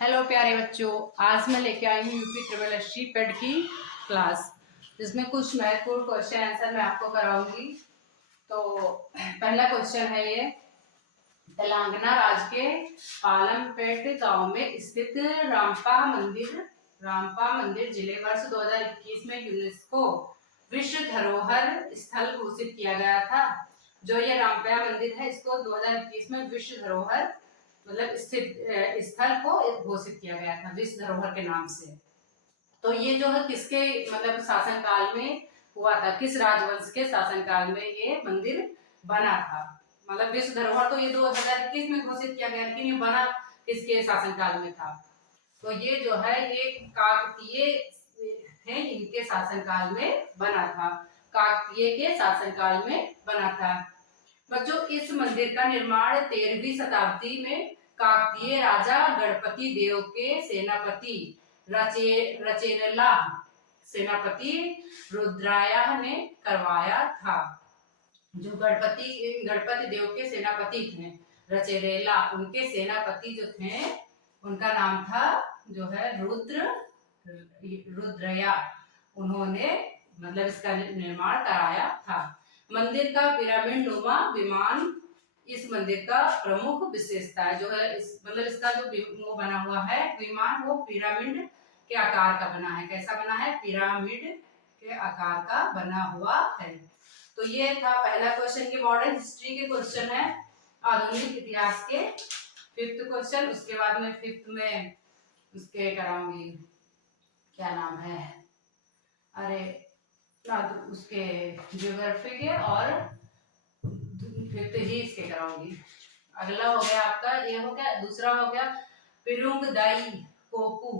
Hello प्यारे बच्चों, आज मैं लेके आई हूँ यूपी ट्रिपल एससी पेड की क्लास, जिसमें कुछ महत्वपूर्ण क्वेश्चन आंसर मैं आपको कराऊंगी। तो पहला क्वेश्चन है ये, तेलंगाना राज्य के पालमपेट गांव में स्थित रामपा मंदिर जिले वर्ष 2021 में यूनेस्को विश्व धरोहर स्थल घोषित किया गया था। जो ये रामपा मंदिर है, इसको 2021 में विश्व धरोहर मतलब स्थित स्थल को घोषित किया गया था विश्व धरोहर के नाम से। तो ये जो है किसके मतलब शासनकाल में हुआ था, किस राजवंश के शासनकाल में ये मंदिर बना था। मतलब विश्व धरोहर तो ये 2021 में घोषित किया गया, लेकिन ये बना किसके शासनकाल में था। तो ये जो है ये काकतीय है, इनके शासनकाल में बना था, काकतीय के शासनकाल में बना था। बच्चों, इस मंदिर का निर्माण 13वीं शताब्दी में काकतीय राजा गणपति देव के सेनापति रचेरला सेनापति रुद्राया ने करवाया था। जो गणपति देव के सेनापति थे रचेरेला, उनके सेनापति जो थे उनका नाम था जो है रुद्रया। उन्होंने मतलब इसका निर्माण कराया था। मंदिर का पिरामिड नुमा विमान इस मंदिर का प्रमुख विशेषता है। जो है मतलब इसका जो वो बना हुआ है विमान, वो पिरामिड के आकार का बना है। कैसा बना है? पिरामिड के आकार का बना हुआ है। तो ये था पहला क्वेश्चन के मॉडर्न हिस्ट्री के क्वेश्चन है, आधुनिक इतिहास के 5th क्वेश्चन। उसके बाद में 5th में उसके कराऊंगी, क्या नाम है, अरे उसके ज्योग्राफी के, और 5th ही इसके कराऊंगी। अगला हो गया आपका, ये हो गया। दूसरा हो गया पिरुंगदाई कोकू।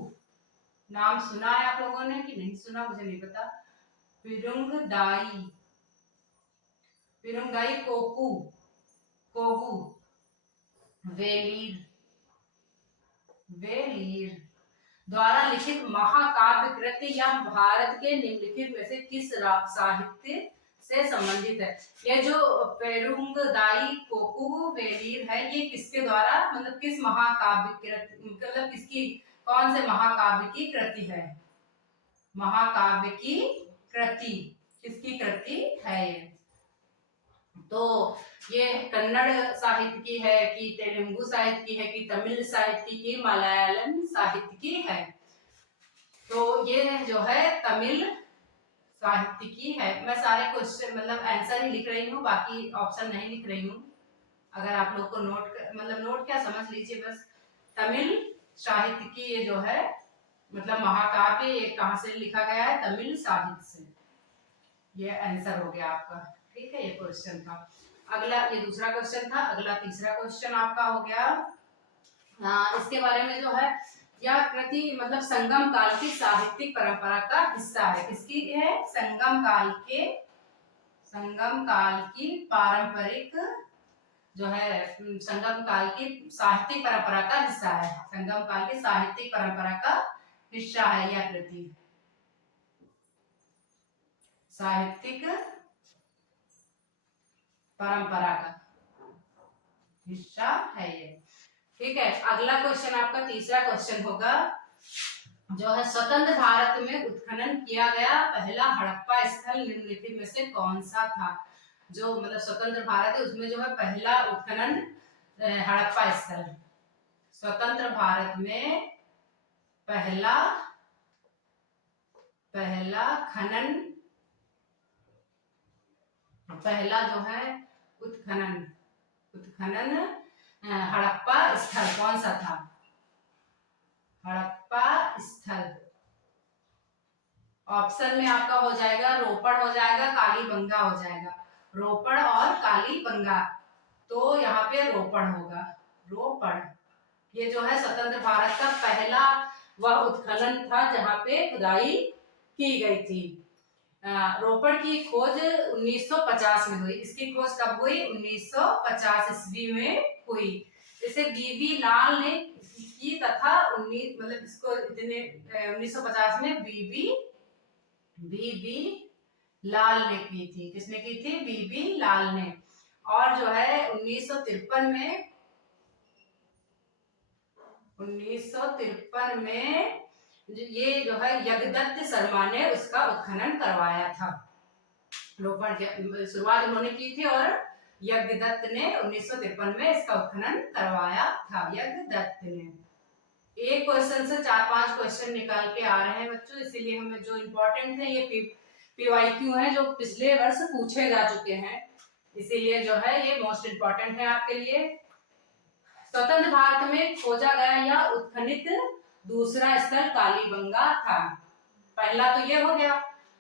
नाम सुना है आप लोगों ने कि नहीं सुना, मुझे नहीं पता। पिरुंगाई कोकू कोगू वेलीर द्वारा लिखित महाकाव्य कृति या भारत के निम्नलिखित में से किस साहित्य से संबंधित है? ये जो पेरुंगदाई कोकू वेलीर है, ये किसके द्वारा मतलब किस महाकाव्य कृति, मतलब किसकी, कौन से महाकाव्य की कृति है? महाकाव्य की कृति किसकी कृति है ये? तो ये कन्नड़ साहित्य की है कि तेलुगु साहित्य की है कि तमिल साहित्य की, मलयालम साहित्य की है? तो ये जो है तमिल साहित्य की है। मैं सारे क्वेश्चन मतलब आंसर ही लिख रही हूँ, बाकी ऑप्शन नहीं लिख रही हूँ। अगर आप लोग को नोट क्या समझ लीजिए बस। तमिल साहित्य की ये जो है मतलब महाकाव्य, ये कहाँ से लिखा गया है? तमिल साहित्य से। ये आंसर हो गया आपका। ठीक है, ये क्वेश्चन था। अगला, ये दूसरा क्वेश्चन था। अगला तीसरा क्वेश्चन आपका हो गया, इसके बारे में जो है, यह कृति मतलब संगम काल की साहित्यिक परंपरा का हिस्सा है। किसकी है? संगम काल की पारंपरिक जो है, संगम काल की साहित्यिक परंपरा का हिस्सा है। संगम काल की साहित्यिक परंपरा का हिस्सा है यह कृति, साहित्यिक परंपरा का हिस्सा है ये। ठीक है, अगला क्वेश्चन आपका तीसरा क्वेश्चन होगा, जो है स्वतंत्र भारत में उत्खनन किया गया पहला हड़प्पा स्थल निम्नलिखित में से कौन सा था? जो मतलब स्वतंत्र भारत है उसमें जो है पहला उत्खनन हड़प्पा स्थल, स्वतंत्र भारत में पहला जो है उत्खनन हड़प्पा स्थल कौन सा था? हड़प्पा स्थल ऑप्शन में आपका हो जाएगा रोपड़ हो जाएगा, कालीबंगा हो जाएगा। रोपड़ और कालीबंगा, तो यहाँ पे रोपड़ होगा। रोपड़ ये जो है स्वतंत्र भारत का पहला वह उत्खनन था जहाँ पे खुदाई की गई थी। रोपड़ की खोज 1950 में हुई। इसकी खोज कब हुई? 1950 ईस्वी में हुई। जैसे बीबी लाल ने की तथा 19 मतलब इसको इतने 1950 में बीबी लाल ने की थी। किसने की थी? बीबी लाल ने। और जो है 1953 में 1953 में ये जो है यज्ञदत्त शर्मा ने उसका उत्खनन करवाया था। रोपण की शुरुआत उन्होंने की थी और यज्ञदत्त ने 1953 में इसका उत्खनन करवाया था, यज्ञदत्त ने। एक क्वेश्चन से 4-5 क्वेश्चन निकाल के आ रहे हैं बच्चों, इसीलिए हमें जो इम्पोर्टेंट है ये पीवाईक्यू है जो पिछले वर्ष पूछे जा चुके हैं, इसीलिए जो है ये मोस्ट इम्पोर्टेंट है आपके लिए। स्वतंत्र भारत में खोजा गया या उत्खनित दूसरा स्थल कालीबंगा था। पहला तो ये हो गया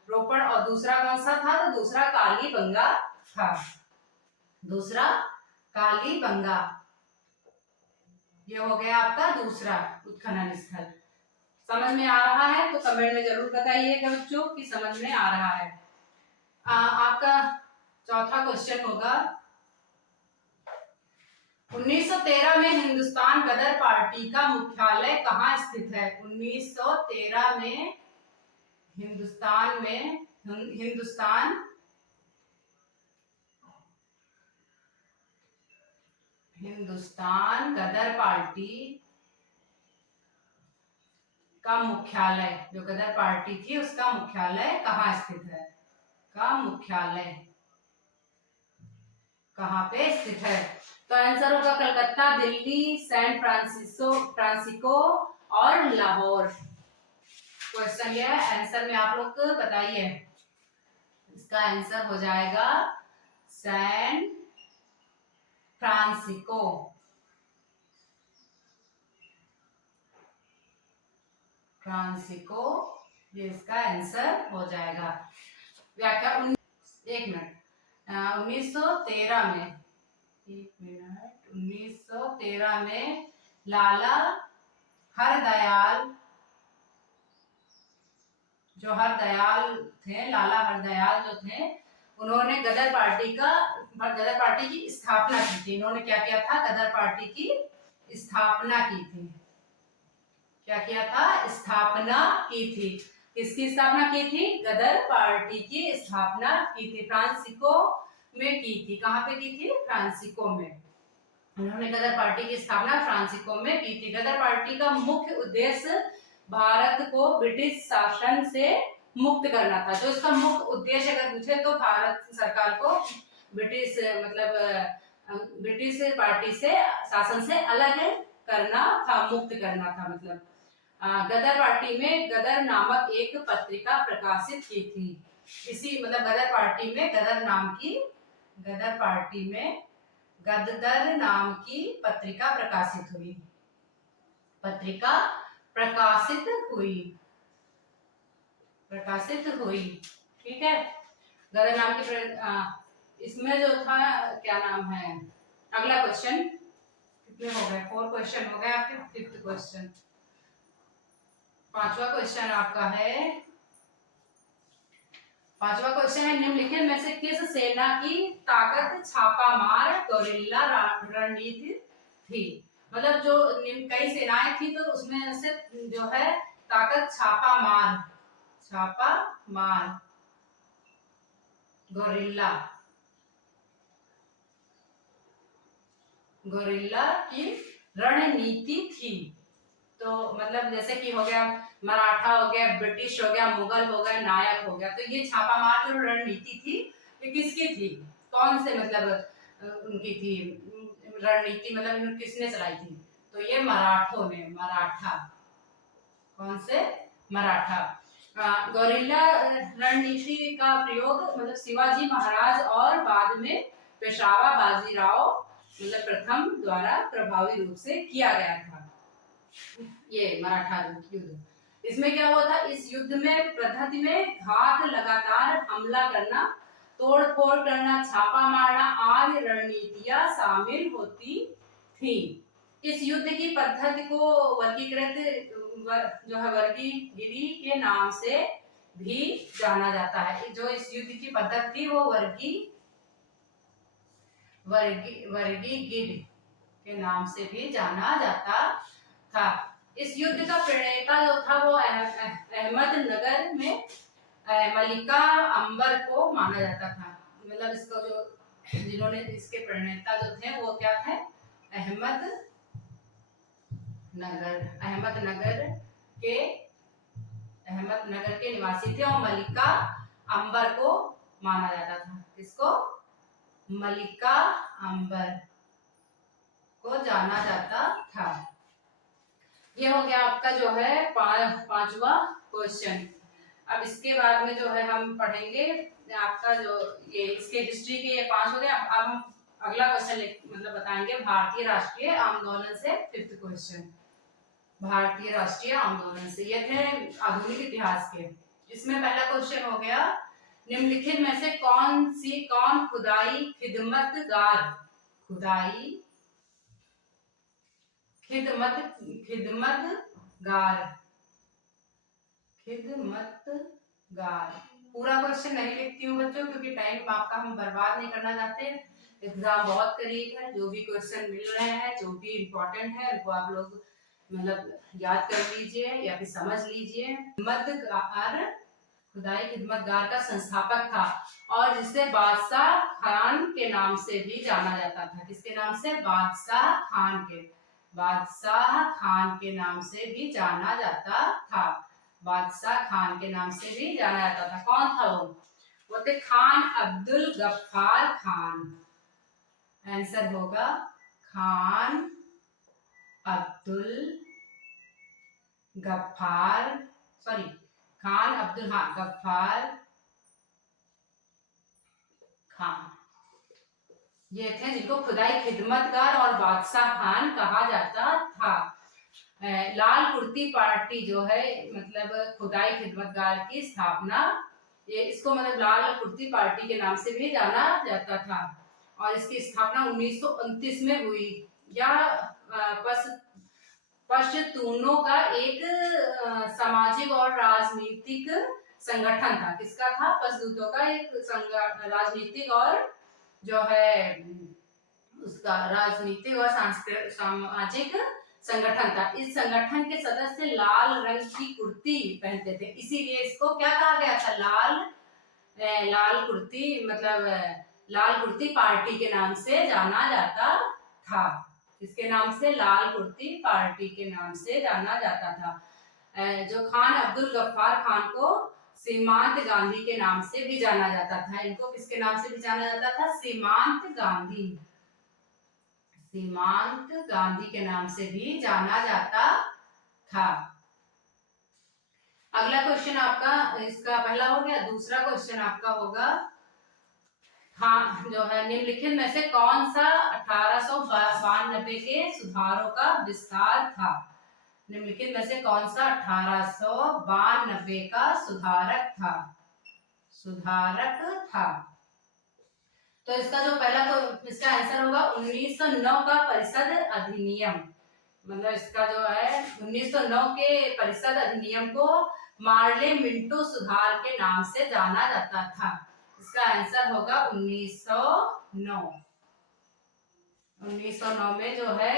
रोपण और दूसरा कौन सा था, तो दूसरा कालीबंगा था, दूसरा कालीबंगा। ये हो गया आपका दूसरा उत्खनन स्थल। समझ में आ रहा है तो कमेंट में जरूर बताइएगा बच्चों कि समझ में आ रहा है। आपका चौथा क्वेश्चन होगा 1913 में हिंदुस्तान गदर पार्टी का मुख्यालय कहाँ स्थित है? 1913 में हिंदुस्तान गदर पार्टी का मुख्यालय, जो गदर पार्टी थी उसका मुख्यालय कहाँ स्थित है? का मुख्यालय कहाँ पे स्थित है? तो आंसर होगा कलकत्ता, दिल्ली, सैन फ्रांसिस्को और लाहौर। क्वेश्चन ये है, आंसर में आप लोग बताइए। इसका आंसर हो जाएगा सैन फ्रांसिस्को। ये इसका आंसर हो जाएगा। व्याख्या 1913 में लाला हरदयाल जो थे उन्होंने गदर पार्टी की स्थापना की थी। इन्होंने क्या किया था? गदर पार्टी की स्थापना की थी। क्या किया था? स्थापना की थी। किसकी स्थापना की थी? गदर पार्टी की स्थापना की थी। फ्रांसिस्को में की थी। कहाँ पे की थी? फ्रांसिस्को में। उन्होंने गदर पार्टी की स्थापना फ्रांसिस्को में की थी। गदर पार्टी का मुख्य उद्देश्य भारत को ब्रिटिश शासन से मुक्त करना था। जो इसका मुख्य उद्देश्य अगर पूछे तो भारत सरकार को ब्रिटिश पार्टी से शासन से अलग करना था, मुक्त करना था। मतलब गदर पार्टी में गदर नामक एक पत्रिका प्रकाशित की थी। इसी मतलब गदर पार्टी में गदर नाम की पत्रिका प्रकाशित हुई। ठीक है, गदर नाम की इसमें जो था क्या नाम है। अगला क्वेश्चन कितने हो गए? 4 क्वेश्चन हो गए आपके। 5th क्वेश्चन, 5वां क्वेश्चन आपका है। 5वां क्वेश्चन है, निम्नलिखित में से किस सेना की ताकत छापामार गोरिल्ला रणनीति थी? मतलब जो कई सेनाएं थी तो उसमें से जो है ताकत छापामार गोरिल्ला की रणनीति थी। तो मतलब जैसे कि हो गया मराठा हो गया, ब्रिटिश हो गया, मुगल हो गया, नायक हो गया। तो ये छापामार जो रणनीति थी ये किसकी थी? कौन से मतलब उनकी थी रणनीति, मतलब किसने चलाई थी? तो ये मराठों ने। कौन से? मराठा। गोरिल्ला रणनीति का प्रयोग मतलब शिवाजी महाराज और बाद में पेशवा बाजीराव मतलब प्रथम द्वारा प्रभावी रूप से किया गया था। ये मराठा युद्ध, इसमें क्या हुआ था? इस युद्ध में पद्धति में घात लगातार हमला करना, तोड़ फोड़ करना, छापा मारना आदि रणनीतियां शामिल होती थी। इस युद्ध की पद्धति को वर्गीकृत जो है वर्गीगिरी के नाम से भी जाना जाता है। जो इस युद्ध की पद्धति थी वो वर्गीगिरी के नाम से भी जाना जाता था। इस युद्ध का प्रणेता जो था वो अहमदनगर में मलिका अंबर को माना जाता था। मतलब इसको जिन्होंने इसके प्रणेता जो थे वो क्या थे? अहमद के अहमदनगर के निवासी थे और मलिका अंबर को माना जाता था। किसको? मलिका अंबर को जाना जाता था। ये हो गया आपका जो है पांचवा क्वेश्चन। अब इसके बाद में जो है हम पढ़ेंगे आपका जो ये इसके हिस्ट्री के ये 5 हो गए। अब हम अगला क्वेश्चन मतलब बताएंगे भारतीय राष्ट्रीय आंदोलन से 5th क्वेश्चन। भारतीय राष्ट्रीय आंदोलन से ये थे आधुनिक इतिहास के। इसमें पहला क्वेश्चन हो गया, निम्नलिखित में से कौन खुदाई खिदमतगार पूरा क्वेश्चन नहीं लिखती हूँ बच्चों, क्योंकि टाइम आपका हम बर्बाद नहीं करना चाहते। एग्जाम बहुत करीब है। जो भी क्वेश्चन मिल रहे हैं, जो भी इम्पोर्टेंट है, उनको आप लोग मतलब याद कर लीजिए या फिर समझ लीजिए। खुदाई खिदमतगार का संस्थापक था और जिसे बादशाह खान के नाम से भी जाना जाता था। किसके नाम से? बादशाह खान के नाम से भी जाना जाता था। बादशाह खान के नाम से भी जाना जाता था। कौन था वो थे खान अब्दुल गफ्फार खान। आंसर होगा खान अब्दुल गफ्फार खान। ये थे जिनको खुदाई खिदमतगार और बादशाह खान कहा जाता था। लाल कुर्ती पार्टी जो है मतलब खुदाई खिदमतगार की स्थापना, ये इसको मतलब लाल कुर्ती पार्टी के नाम से भी जाना जाता था और इसकी स्थापना 1929 में हुई। यह पश्तूनों का एक सामाजिक और राजनीतिक संगठन था। किसका था? पश्तूनों का एक राजनीतिक और जो है उसका राजनीतिक और सामाजिक संगठन था। इस संगठन के सदस्य लाल रंग की कुर्ती पहनते थे, इसीलिए इसको क्या कहा गया था? लाल कुर्ती मतलब लाल कुर्ती पार्टी के नाम से जाना जाता था। इसके नाम से लाल कुर्ती पार्टी के नाम से जाना जाता था। जो खान अब्दुल गफ्फार खान को सीमांत गांधी के नाम से भी जाना जाता था। इनको किसके नाम से भी जाना जाता था? सीमांत गांधी के नाम से भी जाना जाता था। अगला क्वेश्चन आपका इसका पहला हो गया। दूसरा क्वेश्चन आपका होगा, हाँ जो है निम्नलिखित में से कौन सा 1892 के सुधारों का विस्तार था? निम्नलिखित में से कौन सा 1892 का सुधारक था? तो इसका जो पहला तो इसका आंसर होगा 1909 का परिषद अधिनियम। मतलब इसका जो है 1909 के परिषद अधिनियम को मार्ले मिंटो सुधार के नाम से जाना जाता था। इसका आंसर होगा 1909। 1909 में जो है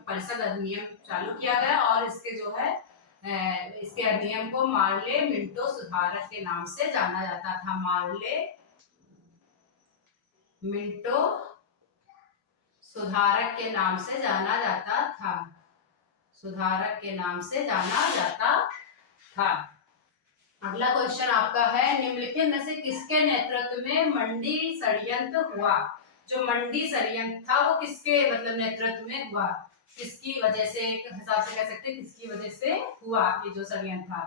परिषद अधिनियम चालू किया गया और इसके जो है इसके अधिनियम को मार्ले मिंटो सुधारक के नाम से जाना जाता था। मार्ले मिंटो सुधारक के नाम से जाना जाता था। अगला क्वेश्चन आपका है, निम्नलिखित में से किसके नेतृत्व में मंडी षड्यंत्र हुआ? जो मंडी षड्यंत्र था वो किसके मतलब नेतृत्व में हुआ? किसकी वजह से, एक हिसाब से कह सकते हैं किसकी वजह से हुआ ये जो षड्यंत्र था?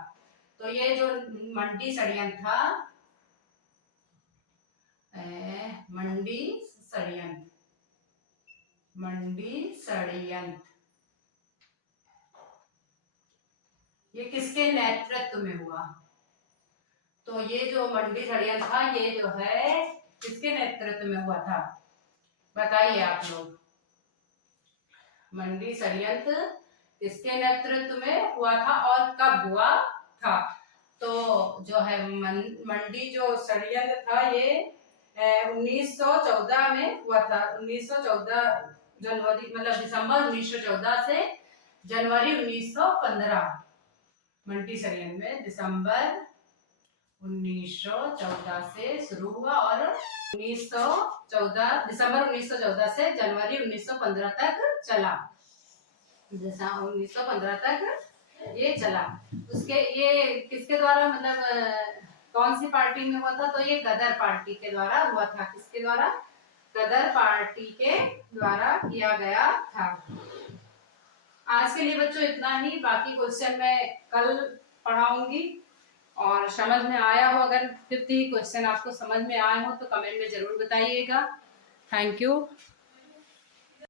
तो ये जो मंडी षड्यंत्र था, मंडी षड्यंत्र ये किसके नेतृत्व में हुआ? तो ये जो मंडी षड्यंत्र था ये जो है किसके नेतृत्व में हुआ था? बताइए आप लोग। मंडी षड्यंत्र किसके नेतृत्व में हुआ था और कब हुआ था? तो जो है मंडी जो षड्यंत्र था ये 1914 में हुआ था। 1914 जनवरी मतलब दिसंबर 1914 से जनवरी 1915। मंडी षड्यंत्र में दिसंबर 1914 से शुरू हुआ और दिसंबर 1914 से जनवरी 1915 तक चला। जैसा 1915 तक ये चला। उसके ये किसके द्वारा मतलब कौन सी पार्टी में हुआ था? तो ये गदर पार्टी के द्वारा हुआ था। किसके द्वारा? गदर पार्टी के द्वारा किया गया था। आज के लिए बच्चों इतना ही, बाकी क्वेश्चन मैं कल पढ़ाऊंगी। और समझ में आया हो, अगर 50 क्वेश्चन आपको समझ में आए हो तो कमेंट में जरूर बताइएगा। Thank you.